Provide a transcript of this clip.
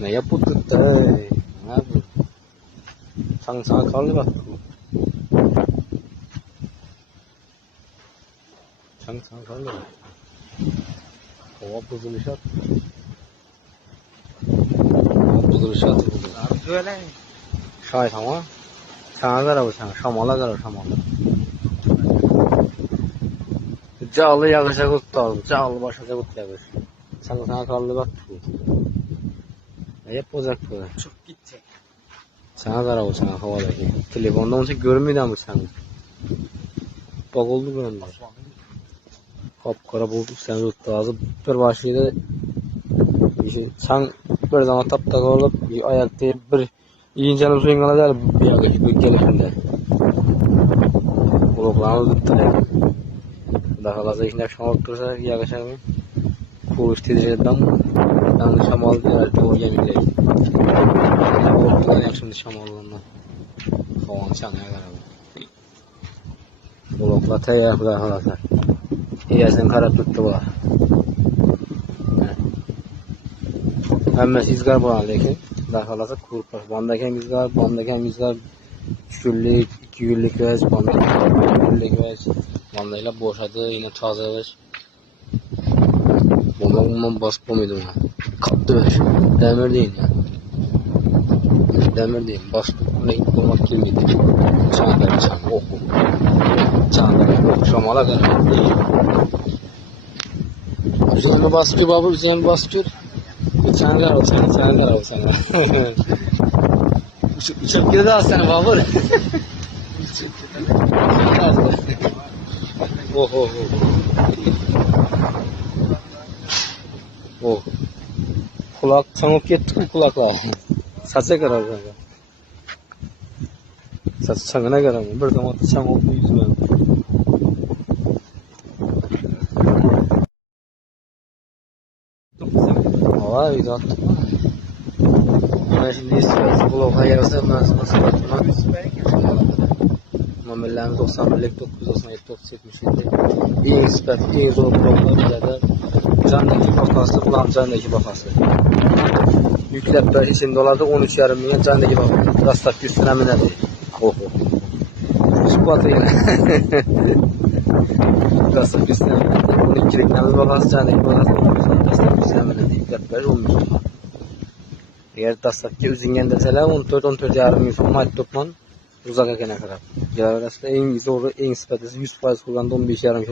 Ne yapıyorduk da? Ne yapıyorsun? Sana kaldı bak. Sana kaldı bak. Hava bozuluşat. Hava bozuluşat bugün. Abi söyle. Şahit ama. Sana kadar bu sana. Şamala kadar şamala. Cağlı yağışa kutlu. Cağlı başa kutlu yağış. Sana kaldı bak. Ne yapacak bu? Çok gidecek. Sana kadar bu sana havadaki. Telefonda olsa görmüyordu ama sen. Bak oldu bunlar. Kapkara bulduk sen tuttu ağzı bir başlıydı. Sen bir zaman taptak olup ayakta bir yiyincenin suyun kalacak bir yakıcı bir gelişinde. Kulaklarını tuttular. Daha fazla işine şam otursa yakışar mı? Kuruş tedriceden ben şam aldı herhalde doğru yeminleyim. Korktular ya şimdi şam aldığından. Havan çanaya kadar. Kulaklar teyar daha fazla. İyasın kara tuttu bu. Hemmesi izgar bu lekin daha fazla kurtar. Bandaki izgar 3 günlük, 2 günlük vez, bandaki 1 günlük vez. Bandayla boşadı, yine taze vez. Bomba basıp mıydı ona? Kaptı vez. Demir değil ya. Demir değil. Basıp renk bulmak girmedi. Çağlar çağ. Oh. Çağlar. Şamala kadar değil. Üzerine basıyor baba, üzerine basıyor. Çağlar o sana. Uçup gidiyor aslanı babur. Oh. Oh. Kulak çamuk gitti mi kulaklar? Saça karar kanka. Saç çangına karar mı? Bir zaman çamuk bu yüzüme. Vay güzel. Ben şimdi istiyoruz. Kulak hayırsa ben sana sıfatına. Mamellerimiz 91'lik 997 977. İyi nispet, iyi zor kulaklar. Candaki bakası, kulağım candaki bakası. Yüklep de içinde olardı 13,5 milyon candaki bakası. Rastak üstüne mi ne değil? Oh. Sıfatı yine. Rastak üstüne mi ne değil? 12'lik nemiz bakası, candaki bakası. Rastak üstüne mi ne değil? Yüklep 10 milyon. Eğer dastakki üzingen deseler 14-14,5 milyon sonra ait topman uzak ekene kadar. Gelir arasında en zor, en sıfatlısı 100% kullandı 15,5 milyon.